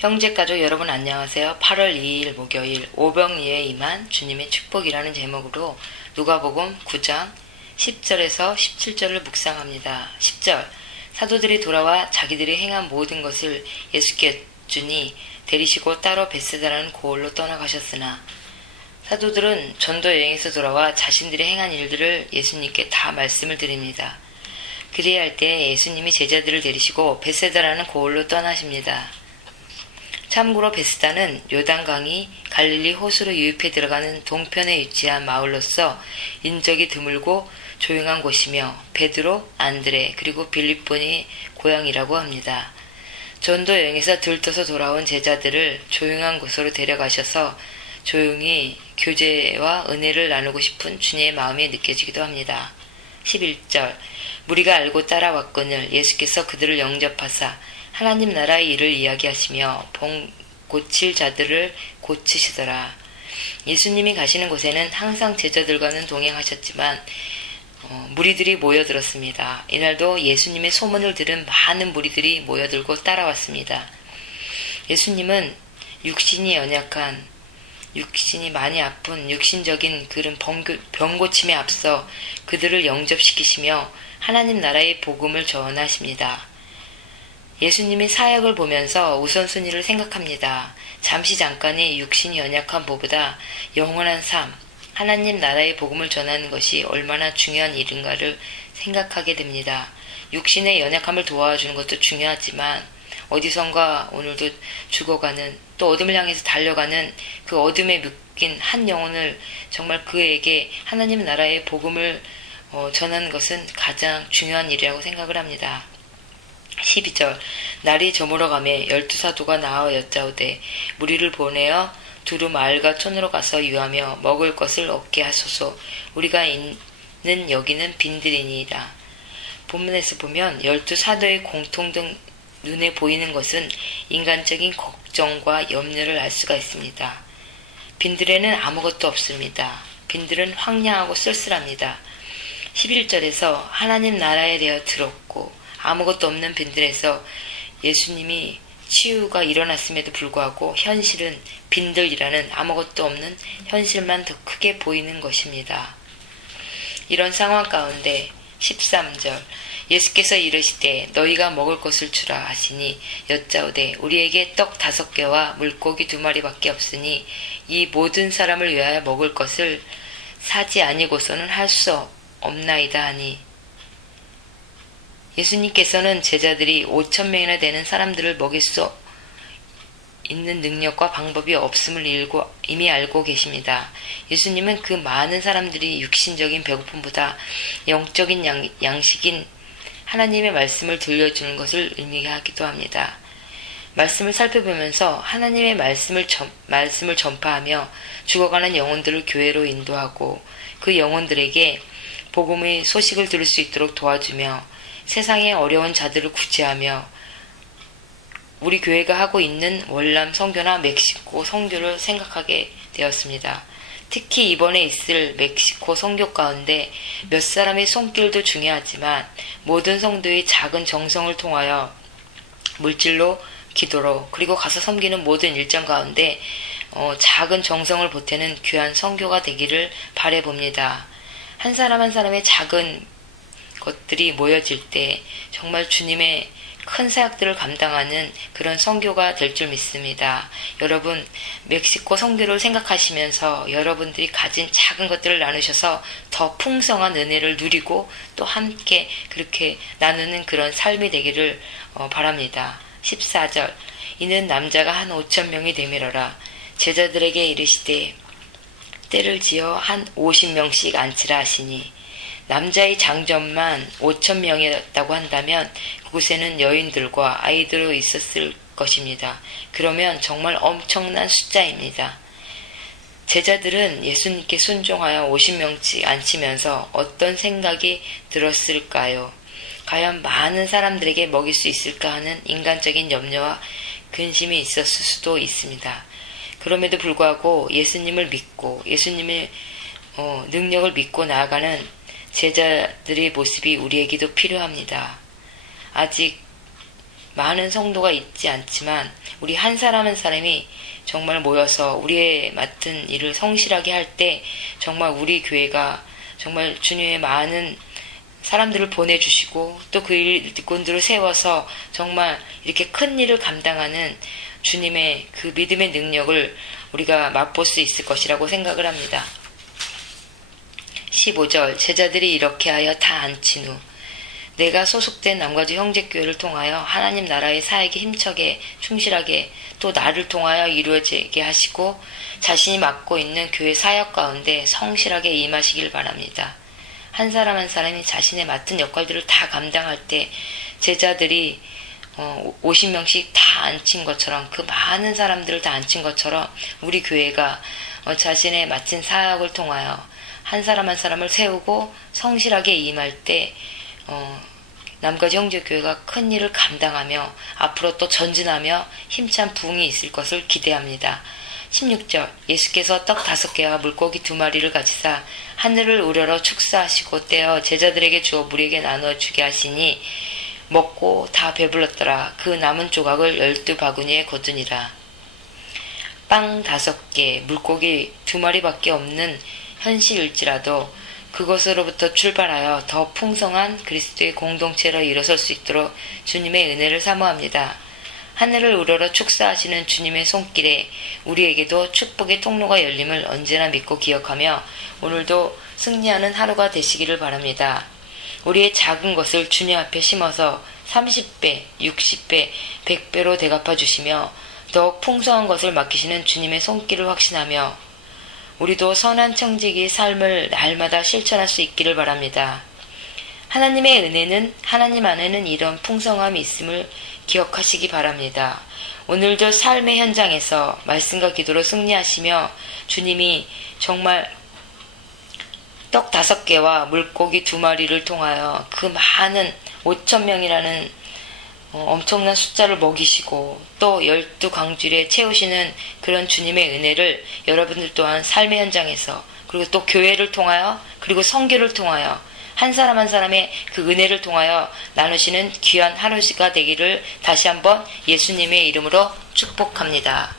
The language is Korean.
형제가족 여러분 안녕하세요. 8월 2일 목요일 오병이에 임한 주님의 축복이라는 제목으로 누가복음 9장 10절에서 17절을 묵상합니다. 10절 사도들이 돌아와 자기들이 행한 모든 것을 예수께 주니 데리시고 따로 베스다라는 고을로 떠나가셨으나 사도들은 전도 여행에서 돌아와 자신들이 행한 일들을 예수님께 다 말씀을 드립니다. 그리야 할때 예수님이 제자들을 데리시고 베세다라는 고을로 떠나십니다. 참고로 베스다는 요단강이 갈릴리 호수로 유입해 들어가는 동편에 위치한 마을로서 인적이 드물고 조용한 곳이며 베드로, 안드레 그리고 빌립본이 고향이라고 합니다. 전도 여행에서 들떠서 돌아온 제자들을 조용한 곳으로 데려가셔서 조용히 교제와 은혜를 나누고 싶은 주님의 마음이 느껴지기도 합니다. 11절 무리가 알고 따라왔거늘 예수께서 그들을 영접하사 하나님 나라의 일을 이야기하시며 봉 고칠 자들을 고치시더라. 예수님이 가시는 곳에는 항상 제자들과는 동행하셨지만 어, 무리들이 모여들었습니다. 이날도 예수님의 소문을 들은 많은 무리들이 모여들고 따라왔습니다. 예수님은 육신이 연약한 육신이 많이 아픈 육신적인 그런 병고침에 앞서 그들을 영접시키시며 하나님 나라의 복음을 전하십니다. 예수님이 사역을 보면서 우선순위를 생각합니다. 잠시 잠깐의 육신이 연약한 보보다 영원한 삶, 하나님 나라의 복음을 전하는 것이 얼마나 중요한 일인가를 생각하게 됩니다. 육신의 연약함을 도와주는 것도 중요하지만 어디선가 오늘도 죽어가는 또 어둠을 향해서 달려가는 그 어둠에 묶인 한 영혼을 정말 그에게 하나님 나라의 복음을 어, 전하는 것은 가장 중요한 일이라고 생각을 합니다. 12절 날이 저물어가매 열두 사도가 나와 여짜오되 무리를 보내어 두루 마을과 촌으로 가서 유하며 먹을 것을 얻게 하소서 우리가 있는 여기는 빈들이니이다. 본문에서 보면 열두 사도의 공통등 눈에 보이는 것은 인간적인 걱정과 염려를 알 수가 있습니다. 빈들에는 아무것도 없습니다. 빈들은 황량하고 쓸쓸합니다. 11절에서 하나님 나라에 대해 들었고 아무것도 없는 빈들에서 예수님이 치유가 일어났음에도 불구하고 현실은 빈들이라는 아무것도 없는 현실만 더 크게 보이는 것입니다. 이런 상황 가운데 13절 예수께서 이르시되 너희가 먹을 것을 주라 하시니 여짜오되 우리에게 떡 다섯 개와 물고기 두 마리밖에 없으니 이 모든 사람을 위하여 먹을 것을 사지 아니고서는 할 수 없나이다 하니 예수님께서는 제자들이 5천 명이나 되는 사람들을 먹일 수 있는 능력과 방법이 없음을 일고, 이미 알고 계십니다. 예수님은 그 많은 사람들이 육신적인 배고픔보다 영적인 양, 양식인 하나님의 말씀을 들려주는 것을 의미하기도 합니다. 말씀을 살펴보면서 하나님의 말씀을, 전, 말씀을 전파하며 죽어가는 영혼들을 교회로 인도하고 그 영혼들에게 복음의 소식을 들을 수 있도록 도와주며 세상의 어려운 자들을 구제하며 우리 교회가 하고 있는 월남 성교나 멕시코 성교를 생각하게 되었습니다. 특히 이번에 있을 멕시코 성교 가운데 몇 사람의 손길도 중요하지만 모든 성도의 작은 정성을 통하여 물질로 기도로 그리고 가서 섬기는 모든 일정 가운데 어, 작은 정성을 보태는 귀한 성교가 되기를 바래봅니다. 한 사람 한 사람의 작은 것들이 모여질 때 정말 주님의 큰 사역들을 감당하는 그런 성교가 될 줄 믿습니다. 여러분, 멕시코 성교를 생각하시면서 여러분들이 가진 작은 것들을 나누셔서 더 풍성한 은혜를 누리고 또 함께 그렇게 나누는 그런 삶이 되기를 어, 바랍니다. 14절. 이는 남자가 한 5천 명이 되밀어라. 제자들에게 이르시되 때를 지어 한 50명씩 앉히라 하시니 남자의 장점만 5천 명이었다고 한다면 그곳에는 여인들과 아이들로 있었을 것입니다. 그러면 정말 엄청난 숫자입니다. 제자들은 예수님께 순종하여 50명씩 앉히면서 어떤 생각이 들었을까요? 과연 많은 사람들에게 먹일 수 있을까 하는 인간적인 염려와 근심이 있었을 수도 있습니다. 그럼에도 불구하고 예수님을 믿고 예수님의 어, 능력을 믿고 나아가는 제자들의 모습이 우리에게도 필요합니다. 아직 많은 성도가 있지 않지만 우리 한 사람 한 사람이 정말 모여서 우리의 맡은 일을 성실하게 할 때 정말 우리 교회가 정말 주님의 많은 사람들을 보내주시고 또 그 일꾼들을 세워서 정말 이렇게 큰 일을 감당하는 주님의 그 믿음의 능력을 우리가 맛볼 수 있을 것이라고 생각을 합니다. 15절 제자들이 이렇게 하여 다 앉힌 후 내가 소속된 남가주 형제교회를 통하여 하나님 나라의 사역에 힘차게 충실하게 또 나를 통하여 이루어지게 하시고 자신이 맡고 있는 교회 사역 가운데 성실하게 임하시길 바랍니다. 한 사람 한 사람이 자신의 맡은 역할들을 다 감당할 때 제자들이 50명씩 어, 다 앉힌 것처럼 그 많은 사람들을 다 앉힌 것처럼 우리 교회가 어, 자신의 맡은 사역을 통하여 한 사람 한 사람을 세우고 성실하게 임할 때 어, 남가지 형제교회가 큰 일을 감당하며 앞으로 또 전진하며 힘찬 부흥이 있을 것을 기대합니다. 16절 예수께서 떡 다섯 개와 물고기 두 마리를 가지사 하늘을 우러러 축사하시고 떼어 제자들에게 주어 무리에게 나누어 주게 하시니 먹고 다 배불렀더라. 그 남은 조각을 열두 바구니에 거두니라. 빵 다섯 개, 물고기 두 마리밖에 없는 현실일지라도 그것으로부터 출발하여 더 풍성한 그리스도의 공동체로 일어설 수 있도록 주님의 은혜를 사모합니다. 하늘을 우러러 축사하시는 주님의 손길에 우리에게도 축복의 통로가 열림을 언제나 믿고 기억하며 오늘도 승리하는 하루가 되시기를 바랍니다. 우리의 작은 것을 주님 앞에 심어서 30배, 60배, 100배로 대갚아 주시며 더욱 풍성한 것을 맡기시는 주님의 손길을 확신하며 우리도 선한 청지기 삶을 날마다 실천할 수 있기를 바랍니다. 하나님의 은혜는 하나님 안에는 이런 풍성함이 있음을 기억하시기 바랍니다. 오늘도 삶의 현장에서 말씀과 기도로 승리하시며 주님이 정말 떡 다섯 개와 물고기 두 마리를 통하여 그 많은 5천 명이라는 어, 엄청난 숫자를 먹이시고 또 열두 광주리에 채우시는 그런 주님의 은혜를 여러분들 또한 삶의 현장에서 그리고 또 교회를 통하여 그리고 성교를 통하여 한 사람 한 사람의 그 은혜를 통하여 나누시는 귀한 하루가 되기를 다시 한번 예수님의 이름으로 축복합니다.